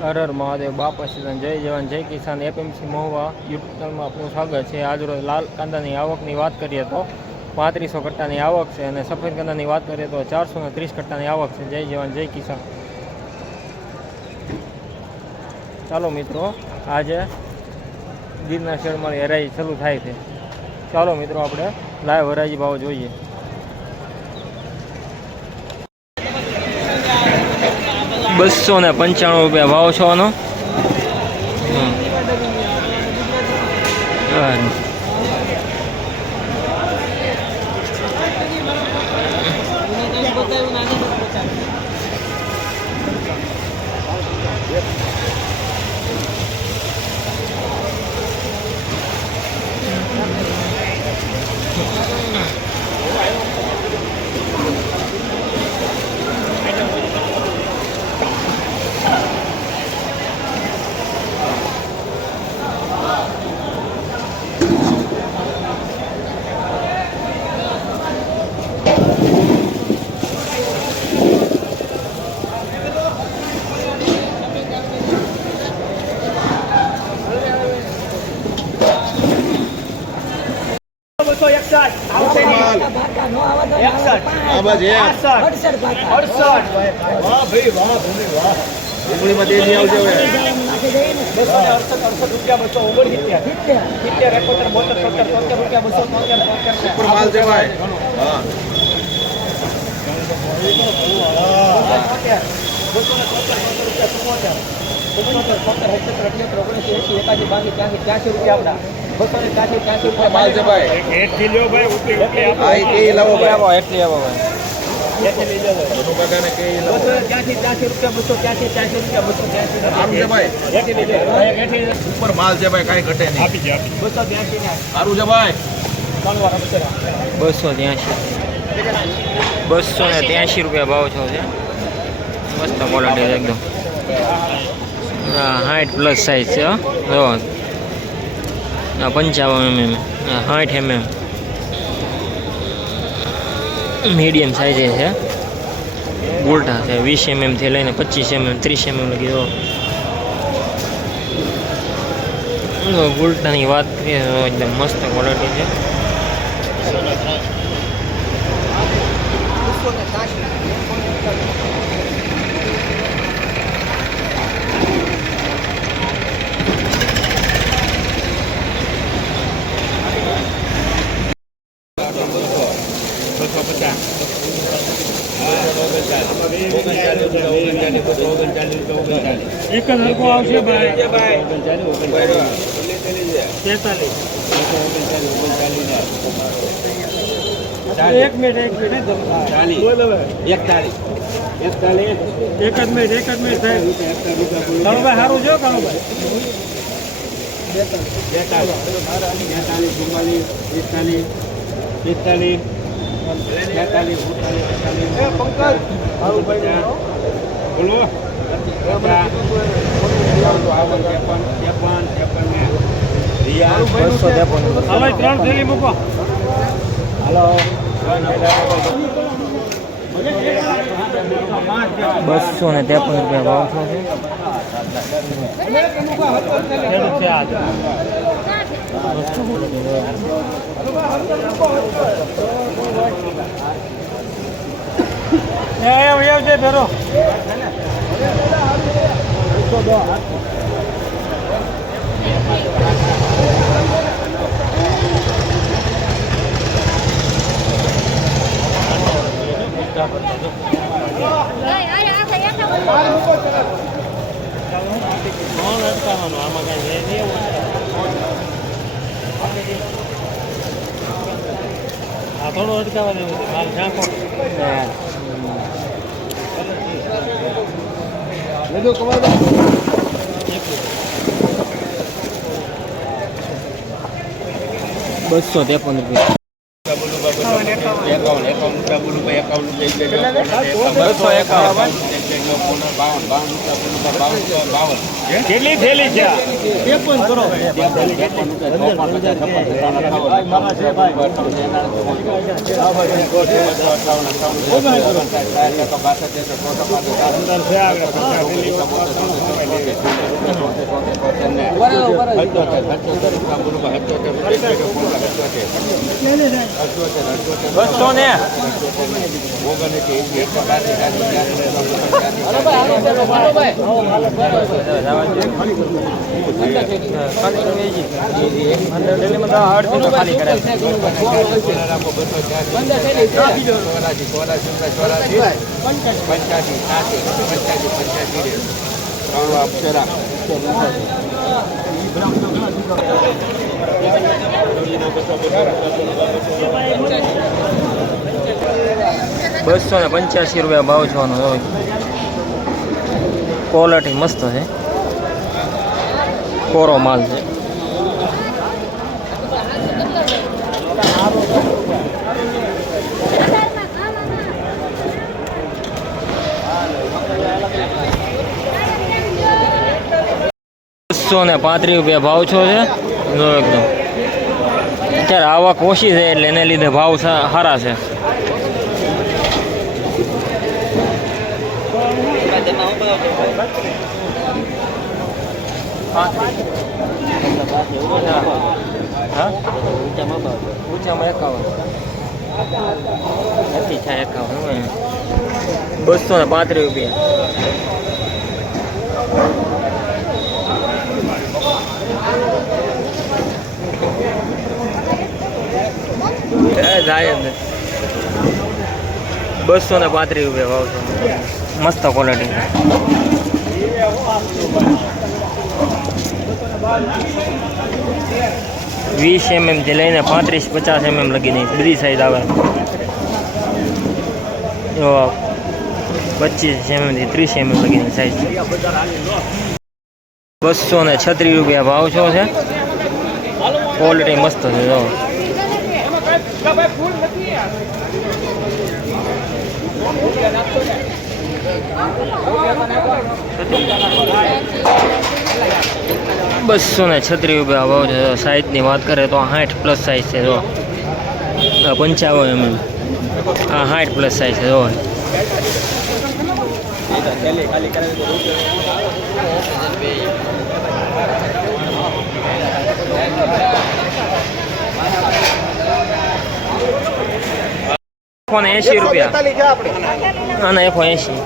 હર હર મહાદેવ બાપા સીધન જય જવાન, જય કિસાન, એપીએમસી મહુવા યુટ્યુબ ચેનલમાં આપનું સ્વાગત છે. આજરોજ લાલ કાંદાની આવકની વાત કરીએ તો પાંત્રીસો કટ્ટાની આવક છે અને સફેદ કાંદાની વાત કરીએ તો ચારસો ને ત્રીસ કટ્ટાની આવક છે. જય જવાન, જય કિસાન. ચાલો મિત્રો, આજે ગીરના શેડમાં હરાજી શરૂ થાય છે. ચાલો મિત્રો, આપણે લાઈવ હરાજી ભાવ જોઈએ. બસો ને પંચાણું રૂપિયા ભાવ છો આનો હમ. હા. બસો એકસઠ આવશે નહીં. એકસઠ આ બાજુ એક. અડસઠ અડસઠ વાહ ભાઈ વાહ ભૂમિ વાહ ડુંગળીમાં તેજી આવશે હવે બસો ને અડસઠ અડસઠ રૂપિયા બસો ઓગણસિત્તેર સિત્તેર એકોતેર બોતેર તોતેર તોતેર રૂપિયા બસો તોતેર તોતેર ઉપર માલ છે ભાઈ હા તોતેર બસો ને તોતેર તોતેર રૂપિયા ચુમ્મોતેર ચુમ્મોતેર તોતેર અઠ્યોતેર અઠ્યોતર ઓગણસી એસી એકાસી બાસી ત્યાંસી ત્યાંસી રૂપિયા આપણા બસો ને ત્યાંસી ત્યાંસી રૂપિયા માલ છે ભાઈ હા એ કે લાવો એટલી ભાઈ આવો એટલી આવો ભાઈ ઉપર માલ છે ભાઈ કઈ ઘટે નહીં સારું છે ભાઈ બસો ત્યાંસી બસો ને ત્યાંશી રૂપિયા ભાવ છો છે મસ્ત ક્વોલિટી એકદમ હાઈટ પ્લસ સાઈઝ છે. જો પંચાવન એમએમ સાઠ એમએમ મીડિયમ સાઇઝે છે. ઉલટા છે, વીસ એમએમથી લઈને પચીસ એમએમ ત્રીસ એમએમ લગી જો ઉલટાની વાત કરીએ એકદમ મસ્ત ક્વોલિટી છે એક જ હરકો આવશે ભાઈ તેતાલીસ એક મિનિટ એક મિનિટ. હવે. એકતાલીસ. એક જ મિનિટ એક જ મિનિટ સાહેબ સારું છે કાળુભાઈ બેતાલીસ. ચુમ્માલીસ પિસ્તાલીસ પિસ્તાલીસ બેતાલીસ બોલો. બસો ને ત્રેપન રૂપિયા ભાવ છે ફેરો કોણ અટકાવવાનું આમાં કાંઈ છે નહીં એવું આ થોડું અટકાવવા દેવું છે માલ ઝાંખો બસો ત્રેપન રૂપિયા એકાવન એકાવન રૂપિયા એકાવન બસો એકાવન કેટલી થેલી છે આ? અંદર છે આગળ પચાસ થેલી. બસો ને ખાલી કરે બસો ને પંચ્યાસી રૂપિયા ભાવ જોવાનો હોય ક્વોલિટી મસ્ત છે. કોરો માલ છે. બસો ને પાંત્રીસ રૂપિયા ભાવ છો છે? જો એકદમ. અત્યારે આવક ઓછી છે એટલે એને લીધે ભાવ સારા છે. નથી થાય એકાવન બસો ને પાંત્રીસ રૂપિયા. જાય જ નથી બસો ને પાંત્રીસ રૂપિયા ભાવ છે. મસ્ત ક્વોલિટી વીસ એમએમથી લઈને પાંત્રીસ, પચાસ એમએમ લગીની બધી સાઈઝ આવે. જો પચીસ એમએમથી ત્રીસ એમએમ લગીની સાઈઝ બસો ને છત્રીસ રૂપિયા ભાવ છો છે. ક્વોલિટી મસ્ત છે, જો. બસો ને છત્રીસ રૂપિયા ભાવ છે સાઈઝની વાત કરીએ તો સાઠ પ્લસ સાઈઝ છે જો આ પંચાવન એમ આ સાઠ પ્લસ સાઈઝ છે જો એકસો એંશી રૂપિયા. આના એકસો એંશી.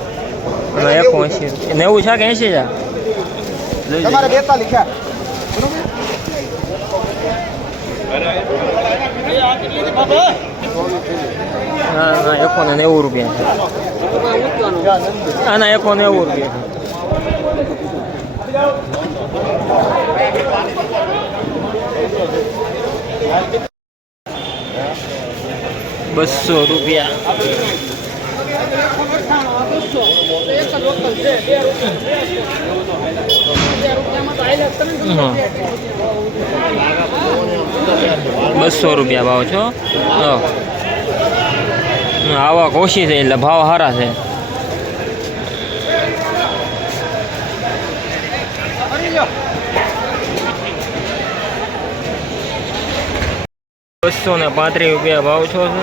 આના એકસો એંશી નેવું છે કે એંશી છે? એકસો ને નેવું રૂપિયા છે. આના એકસો નેવું રૂપિયા બસો રૂપિયા. બસો રૂપિયા ભાવ છો આવા ઓછી છે એટલે ભાવ સારા છે. બસો ને પાંત્રીસ રૂપિયા ભાવ છો છે?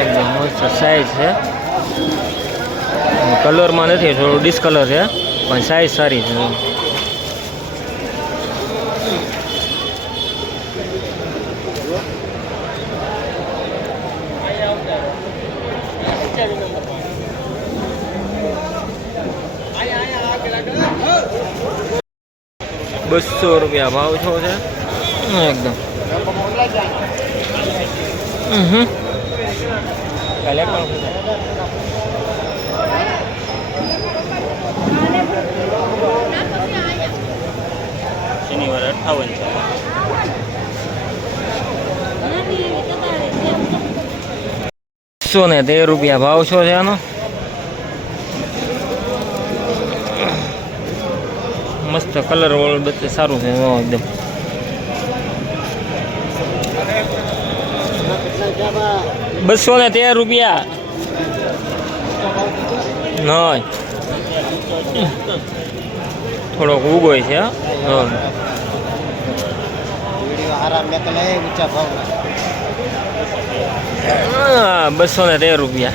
એકદમ મસ્ત સાઈઝ છે. કલરમાં નથી, થોડું ડિસ્કલર છે, પણ સાઈઝ સારી છે. બસો રૂપિયા ભાવ છો છે? એકદમ. શનિવારે અઠાવન છે. બસો ને તેર રૂપિયા ભાવ છો છે આનો. મસ્ત કલર વાળું બધે સારું છે એકદમ. બસો ને તેર રૂપિયા. નહીં થોડોક ઉગોય છે. હા. બસો ને તેર રૂપિયા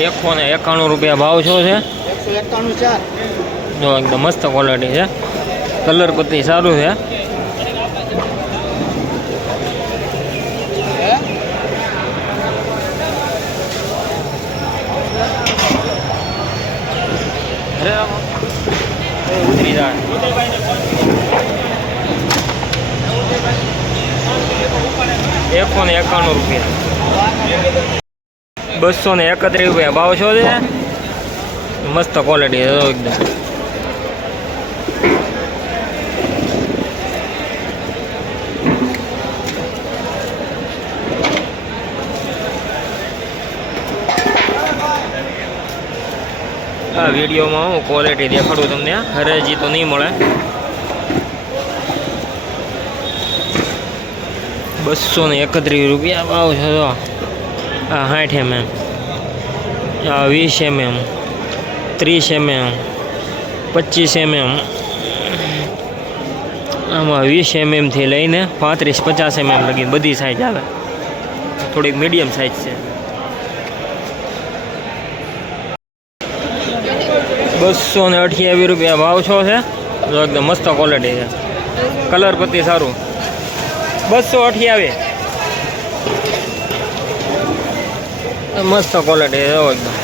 એકસો ને એકાણું રૂપિયા ભાવ શું છે? જો એકદમ મસ્ત ક્વોલિટી છે. કલર પત્તી સારું છે. ઉતરી એકસો ને એકાણું રૂપિયા. બસો ને એકત્રીસ રૂપિયા. ભાવ છો છે? મસ્ત ક્વોલિટી એકદમ. આ વિડીયોમાં હું ક્વોલિટી દેખાડું તમને. હરેજી તો નહીં મળે. બસો ને એકત્રીસ રૂપિયા ભાવ છે તો આ સાઠ એમએમ આ વીસ એમએમ ત્રીસ એમએમ પચીસ એમએમ આમાં વીસ એમએમથી લઈને પાંત્રીસ પચાસ એમએમ લગી બધી સાઇઝ આવે. થોડીક મીડિયમ સાઇઝ છે. બસો ને અઠ્યાવીસ રૂપિયા ભાવ છો છે. જો એકદમ મસ્ત ક્વોલિટી છે. કલર પતિ સારું. બસો અઠ્યાવીસ. મસ્ત ક્વોલિટી છે એકદમ.